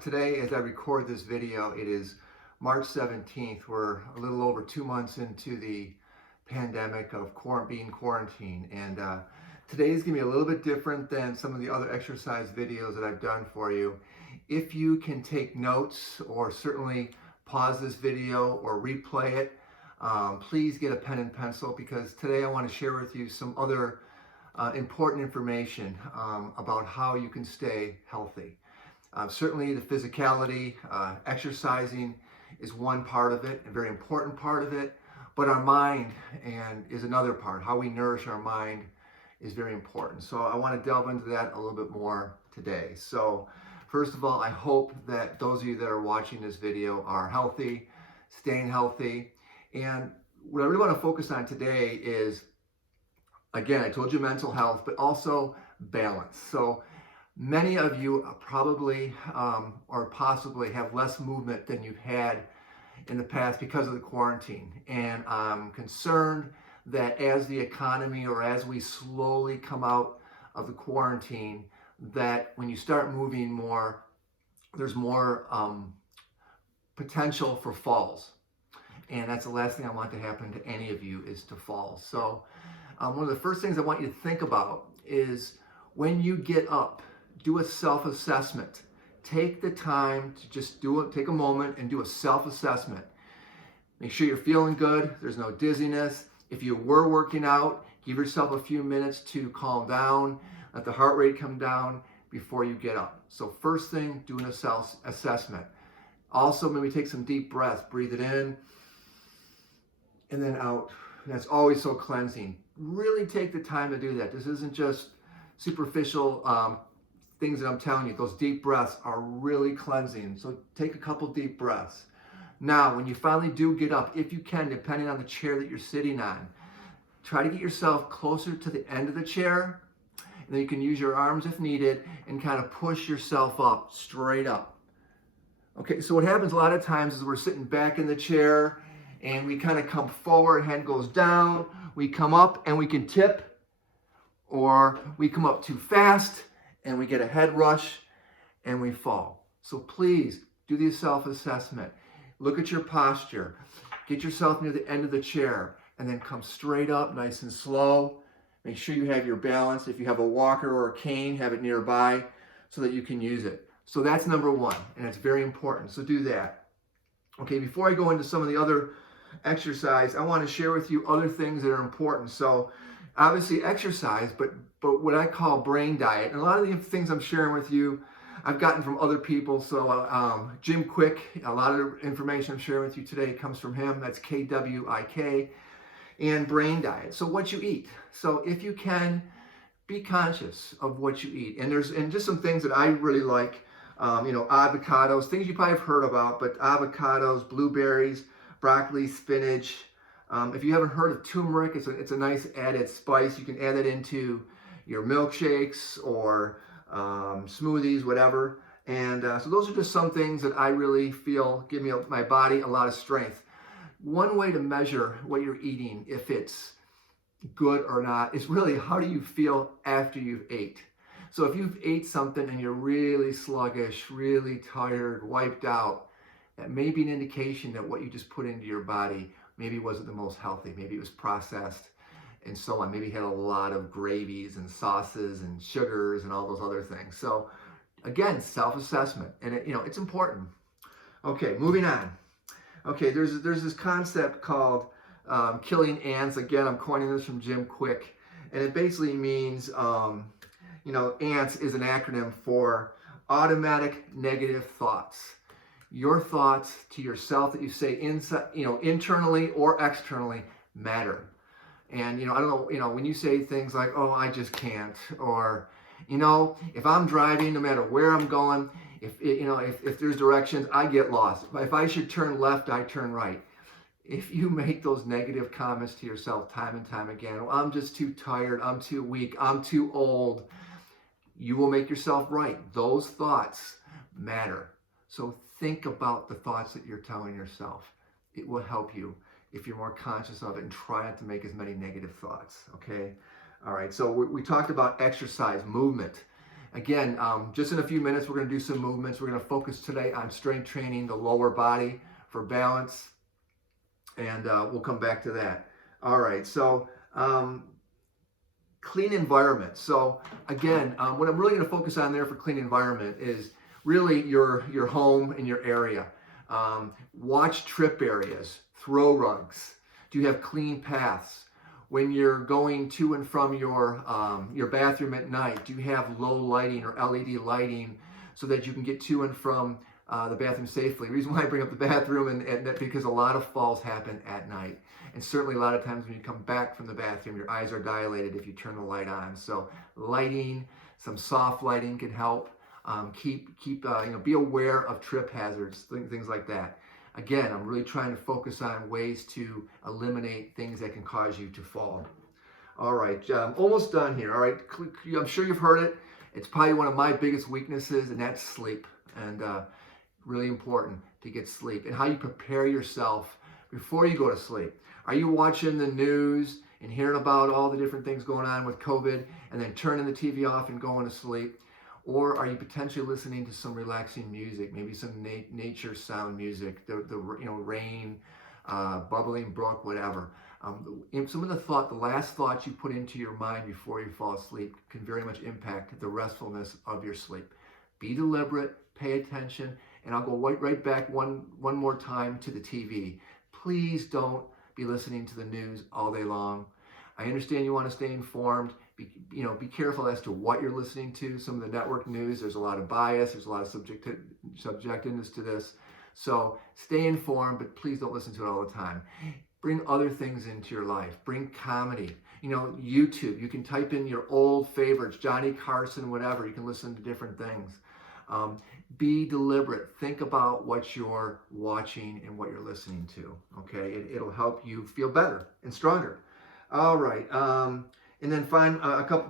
Today, as I record this video, it is March 17th. We're a little over 2 months into the pandemic of being quarantined. And today is going to be a little bit different than some of the other exercise videos that I've done for you. If you can take notes or certainly pause this video or replay it, please get a pen and pencil, because today I want to share with you some other important information about how you can stay healthy. Certainly the physicality, exercising is one part of it, a very important part of it, but our mind is another part. How we nourish our mind is very important. So I want to delve into that a little bit more today. So first of all, I hope that those of you that are watching this video are healthy, staying healthy. And what I really want to focus on today is, again, I told you mental health, but also balance. So many of you probably or possibly have less movement than you've had in the past because of the quarantine. And I'm concerned that as the economy, or as we slowly come out of the quarantine, that when you start moving more, there's more potential for falls. And that's the last thing I want to happen to any of you, is to fall. So one of the first things I want you to think about is, when you get up, do a self-assessment. Take the time to just take a moment and do a self-assessment. Make sure you're feeling good, there's no dizziness. If you were working out, give yourself a few minutes to calm down, let the heart rate come down before you get up. So first thing, doing a self-assessment. Also, maybe take some deep breaths, breathe it in and then out. That's always so cleansing. Really take the time to do that. This isn't just superficial things that I'm telling you. Those deep breaths are really cleansing. So take a couple deep breaths. Now, when you finally do get up, if you can, depending on the chair that you're sitting on, try to get yourself closer to the end of the chair. And then you can use your arms if needed and kind of push yourself up, straight up. Okay, so what happens a lot of times is we're sitting back in the chair and we kind of come forward, head goes down, we come up and we can tip, or we come up too fast and we get a head rush and we fall. So please do the self-assessment. Look at your posture. Get yourself near the end of the chair and then come straight up, nice and slow. Make sure you have your balance. If you have a walker or a cane, have it nearby so that you can use it. So that's number one, and it's very important. So do that. Okay, before I go into some of the other exercise, I want to share with you other things that are important. So obviously exercise, but what I call brain diet. And a lot of the things I'm sharing with you, I've gotten from other people. So Jim Kwik, a lot of the information I'm sharing with you today comes from him. That's Kwik. And brain diet. So what you eat. So if you can, be conscious of what you eat. And just some things that I really like, avocados, things you probably have heard about, but avocados, blueberries, broccoli, spinach. If you haven't heard of turmeric, it's a nice added spice. You can add it into your milkshakes or smoothies, whatever. And so those are just some things that I really feel give my body a lot of strength. One way to measure what you're eating, if it's good or not, is really, how do you feel after you've ate? So if you've ate something and you're really sluggish, really tired, wiped out, that may be an indication that what you just put into your body maybe wasn't the most healthy. Maybe it was processed and so on. Maybe you had a lot of gravies and sauces and sugars and all those other things. So again, self-assessment, and it's important. Okay, moving on. Okay, there's this concept called killing ants. Again, I'm coining this from Jim Kwik, and it basically means, ANTS is an acronym for automatic negative thoughts. Your thoughts to yourself that you say inside, internally or externally, matter. And I don't know, when you say things like, "Oh, I just can't," or if I'm driving, no matter where I'm going, if there's directions, I get lost. If I should turn left, I turn right. If you make those negative comments to yourself time and time again, "Oh, I'm just too tired, I'm too weak, I'm too old," you will make yourself right. Those thoughts matter. So think about the thoughts that you're telling yourself. It will help you if you're more conscious of it, and try not to make as many negative thoughts, okay? All right, so we talked about exercise, movement. Again, just in a few minutes, we're going to do some movements. We're going to focus today on strength training, the lower body for balance, and we'll come back to that. All right, so clean environment. So again, what I'm really going to focus on there for clean environment is really your home and your area. Watch trip areas, throw rugs. Do you have clean paths? When you're going to and from your bathroom at night, do you have low lighting or LED lighting so that you can get to and from the bathroom safely? The reason why I bring up the bathroom and that because a lot of falls happen at night. And certainly a lot of times when you come back from the bathroom, your eyes are dilated if you turn the light on. So lighting, some soft lighting can help. Be aware of trip hazards, things like that. Again, I'm really trying to focus on ways to eliminate things that can cause you to fall. All right, almost done here. All right, I'm sure you've heard it. It's probably one of my biggest weaknesses, and that's sleep. And really important to get sleep and how you prepare yourself before you go to sleep. Are you watching the news and hearing about all the different things going on with COVID and then turning the TV off and going to sleep? Or are you potentially listening to some relaxing music, maybe some nature sound music, the rain, bubbling brook, whatever? Some of the last thoughts you put into your mind before you fall asleep can very much impact the restfulness of your sleep. Be deliberate, pay attention, and I'll go right back one more time to the TV. Please don't be listening to the news all day long. I understand you want to stay informed. Be careful as to what you're listening to. Some of the network news, there's a lot of bias, there's a lot of subjectiveness to this. So stay informed, but please don't listen to it all the time. Bring other things into your life. Bring comedy. YouTube, you can type in your old favorites, Johnny Carson, whatever. You can listen to different things. Be deliberate. Think about what you're watching and what you're listening to. Okay, it'll help you feel better and stronger. All right. And then find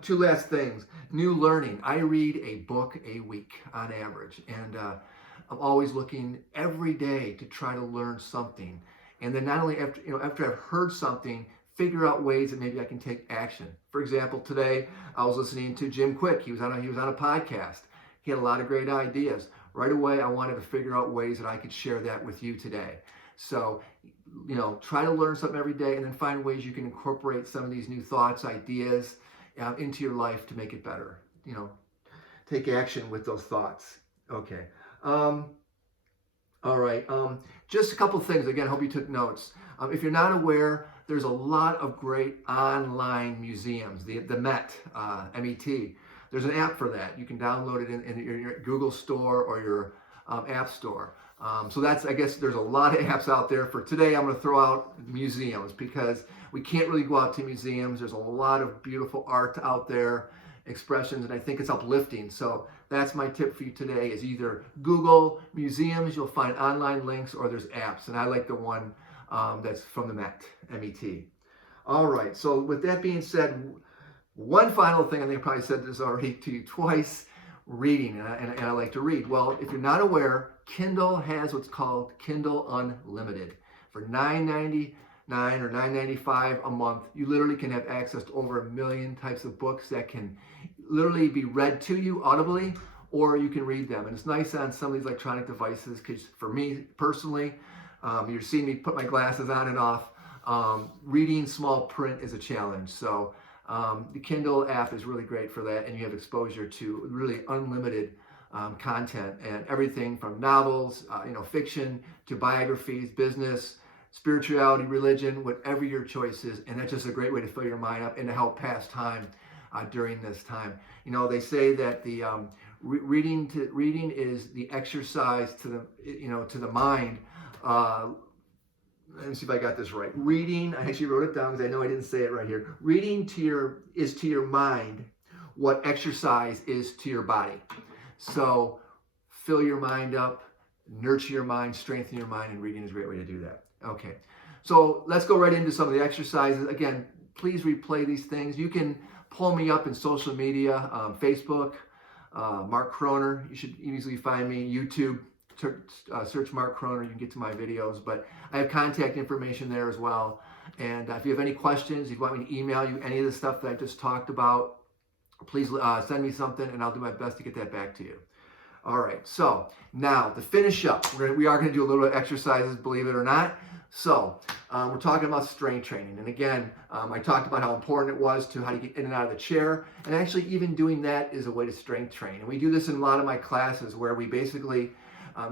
two last things. New learning. I read a book a week on average, and I'm always looking every day to try to learn something. And then not only after I've heard something, figure out ways that maybe I can take action. For example, today I was listening to Jim Quick. He was on a podcast. He had a lot of great ideas. Right away, I wanted to figure out ways that I could share that with you today. So, try to learn something every day and then find ways you can incorporate some of these new thoughts, ideas into your life to make it better. Take action with those thoughts. Okay. All right. Just a couple things. Again, I hope you took notes. If you're not aware, there's a lot of great online museums. The Met, MET. There's an app for that. You can download it in your Google Store or your App Store. So I guess there's a lot of apps out there. For today, I'm going to throw out museums because we can't really go out to museums. There's a lot of beautiful art out there, expressions, and I think it's uplifting. So that's my tip for you today is either Google museums, you'll find online links, or there's apps. And I like the one that's from the Met, MET. All right, so with that being said, one final thing, I think I probably said this already to you twice, reading, and I like to read. Well, if you're not aware, Kindle has what's called Kindle Unlimited. For $9.99 or $9.95 a month, you literally can have access to over 1 million types of books that can literally be read to you audibly, or you can read them. And it's nice on some of these electronic devices, because for me personally, you're seeing me put my glasses on and off. Reading small print is a challenge. So the Kindle app is really great for that, and you have exposure to really unlimited content and everything from novels, fiction, to biographies, business, spirituality, religion, whatever your choice is. And that's just a great way to fill your mind up and to help pass time during this time. They say that the reading is the exercise to the mind. Let me see if I got this right. Reading, I actually wrote it down because I know I didn't say it right here. Reading is to your mind what exercise is to your body. So fill your mind up, nurture your mind, strengthen your mind, and reading is a great way to do that. Okay, so let's go right into some of the exercises. Again, please replay these things. You can pull me up in social media, Facebook, Mark Kroner. You should easily find me. YouTube, search Mark Kroner. You can get to my videos, but I have contact information there as well. And if you have any questions, if you want me to email you any of the stuff that I just talked about, please send me something and I'll do my best to get that back to you. All right, so now to finish up, we are going to do a little bit of exercises, believe it or not. So we're talking about strength training. And again, I talked about how important it was to how to get in and out of the chair. And actually even doing that is a way to strength train. And we do this in a lot of my classes where we basically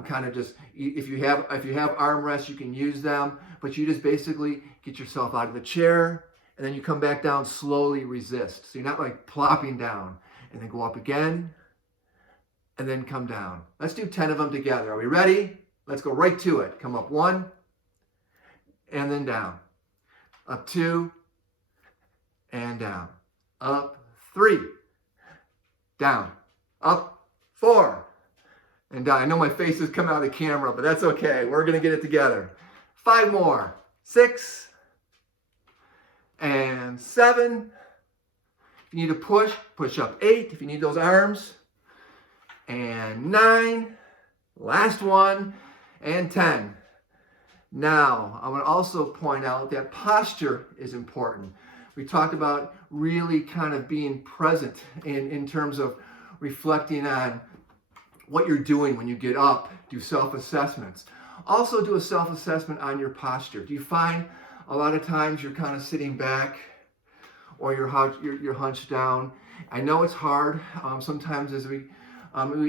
kind of just, if you have armrests, you can use them. But you just basically get yourself out of the chair and then you come back down, slowly resist. So you're not like plopping down and then go up again and then come down. Let's do 10 of them together. Are we ready? Let's go right to it. Come up 1 and then down. Up 2 and down. Up 3, down. Up 4 and down. I know my face is coming out of the camera, but that's okay. We're going to get it together. 5 more. 6 and 7. If you need to push, push up 8. If you need those arms. And 9. Last one. And 10. Now, I want to also point out that posture is important. We talked about really kind of being present in terms of reflecting on what you're doing when you get up, do self-assessments. Also do a self-assessment on your posture. Do you find a lot of times you're kind of sitting back or you're hunched down? I know it's hard. Sometimes as we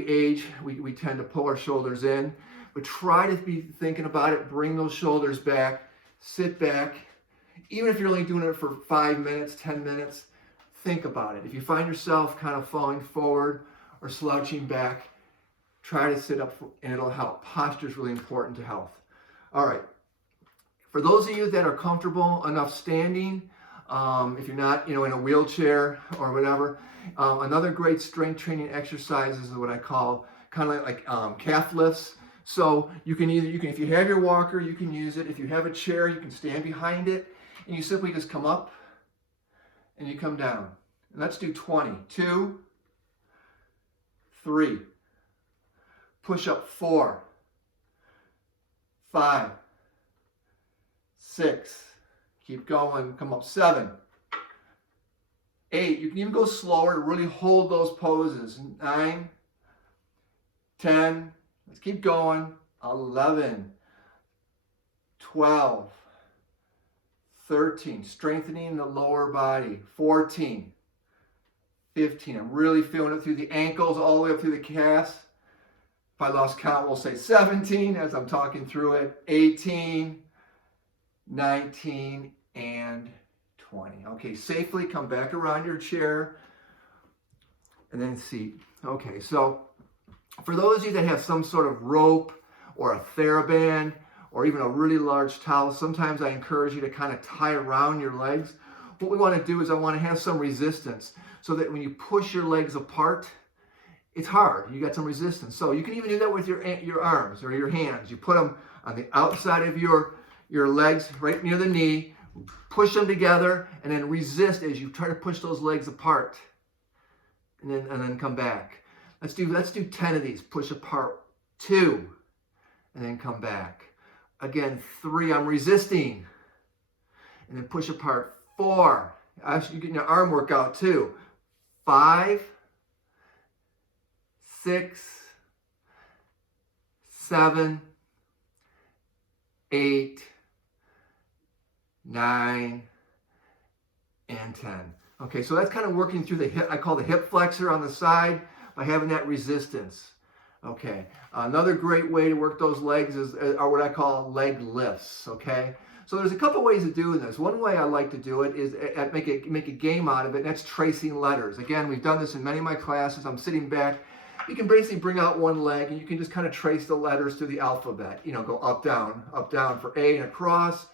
age, we tend to pull our shoulders in. But try to be thinking about it. Bring those shoulders back. Sit back. Even if you're only doing it for 5 minutes, 10 minutes, think about it. If you find yourself kind of falling forward or slouching back, try to sit up and it'll help. Posture is really important to health. All right. For those of you that are comfortable enough standing, if you're not, in a wheelchair or whatever, another great strength training exercise is what I call kind of like calf lifts. So you can if you have your walker, you can use it. If you have a chair, you can stand behind it and you simply just come up and you come down. And let's do 20. 2, 3. Push up 4, 5, 6. Keep going. Come up 7, 8. You can even go slower to really hold those poses. 9, 10. Let's keep going. 11, 12, 13. Strengthening the lower body. 14, 15. I'm really feeling it through the ankles all the way up through the calves. If I lost count, we'll say 17 as I'm talking through it. 18, 19, and 20. Okay, safely come back around your chair and then seat. Okay, so for those of you that have some sort of rope or a TheraBand or even a really large towel, sometimes I encourage you to kind of tie around your legs. What we want to do is I want to have some resistance so that when you push your legs apart, it's hard. You got some resistance. So you can even do that with your arms or your hands. You put them on the outside of your legs right near the knee, push them together, and then resist as you try to push those legs apart. And then come back. Let's do 10 of these. Push apart 2, and then come back. Again, 3, I'm resisting. And then push apart 4. Actually, you're getting your arm workout too. 5, 6, 7, 8, 9, and 10. Okay, so that's kind of working through the hip. I call the hip flexor on the side by having that resistance. Okay, another great way to work those legs are what I call leg lifts. Okay, so there's a couple ways of doing this. One way I like to do it is make a game out of it, and that's tracing letters. Again, we've done this in many of my classes. I'm sitting back. You can basically bring out one leg, and you can just kind of trace the letters through the alphabet. Go up, down for A and across,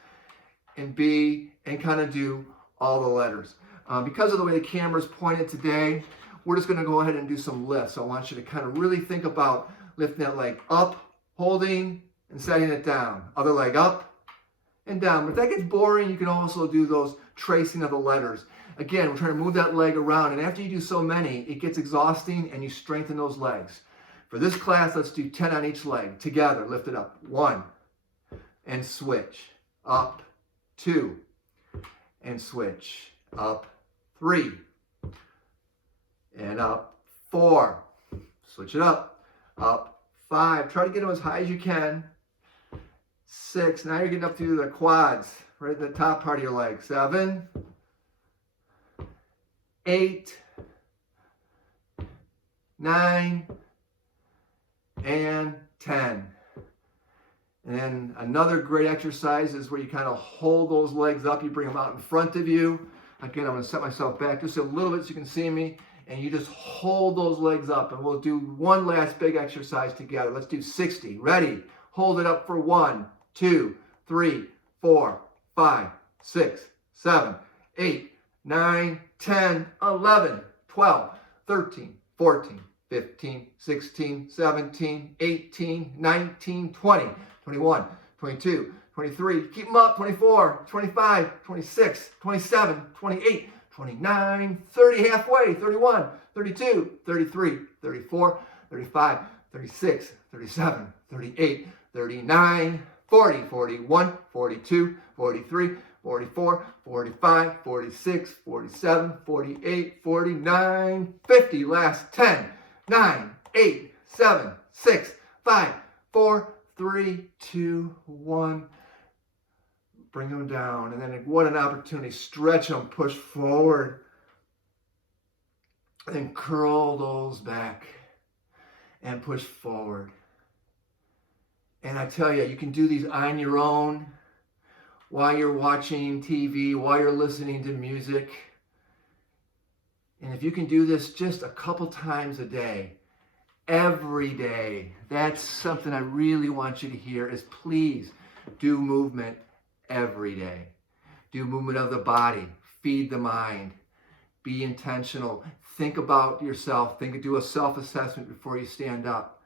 and B, and kind of do all the letters. Because of the way the camera's pointed today, we're just going to go ahead and do some lifts. So I want you to kind of really think about lifting that leg up, holding, and setting it down. Other leg up and down. But if that gets boring, you can also do those tracing of the letters. Again, we're trying to move that leg around, and after you do so many, it gets exhausting and you strengthen those legs. For this class, let's do 10 on each leg. Together, lift it up. 1, and switch. Up. 2, and switch. Up. 3, and up, 4. Switch it up, 5. Try to get them as high as you can. 6. Now you're getting up to the quads, right at the top part of your leg. 7, 8, 9, and 10. And then another great exercise is where you kind of hold those legs up. You bring them out in front of you. Again, I'm going to set myself back just a little bit so you can see me. And you just hold those legs up. And we'll do one last big exercise together. Let's do 60. Ready? Hold it up for 1, 2, 3, 4, 5, 6, 7, 8, 9, 10, 11, 12, 13, 14, 15, 16, 17, 18, 19, 20, 21, 22, 23, keep them up, 24, 25, 26, 27, 28, 29, 30, halfway, 31, 32, 33, 34, 35, 36, 37, 38, 39, 40, 41, 42, 43, 44, 45, 46, 47, 48, 49, 50. Last 10, 9, 8, 7, 6, 5, 4, 3, 2, 1. Bring them down. And then what an opportunity. Stretch them, push forward. And then curl those back and push forward. And I tell you, you can do these on your own while you're watching TV, while you're listening to music. And if you can do this just a couple times a day, every day, that's something I really want you to hear is please do movement every day. Do movement of the body, feed the mind, be intentional, think about yourself, do a self-assessment before you stand up.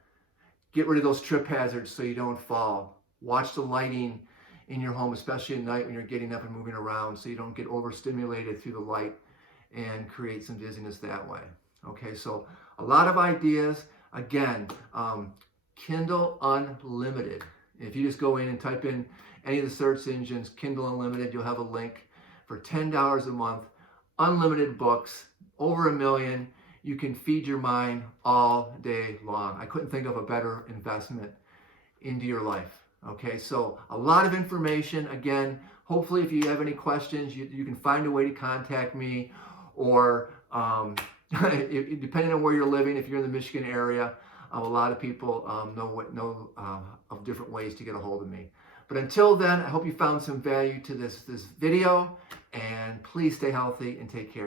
Get rid of those trip hazards so you don't fall. Watch the lighting in your home, especially at night when you're getting up and moving around so you don't get overstimulated through the light and create some dizziness that way. Okay, so a lot of ideas. Again, Kindle Unlimited. If you just go in and type in any of the search engines, Kindle Unlimited, you'll have a link for $10 a month, unlimited books, over 1 million. You can feed your mind all day long. I couldn't think of a better investment into your life. Okay, so a lot of information. Again, hopefully if you have any questions, you can find a way to contact me, or depending on where you're living, if you're in the Michigan area, a lot of people know of different ways to get a hold of me. But until then, I hope you found some value to this video, and please stay healthy and take care.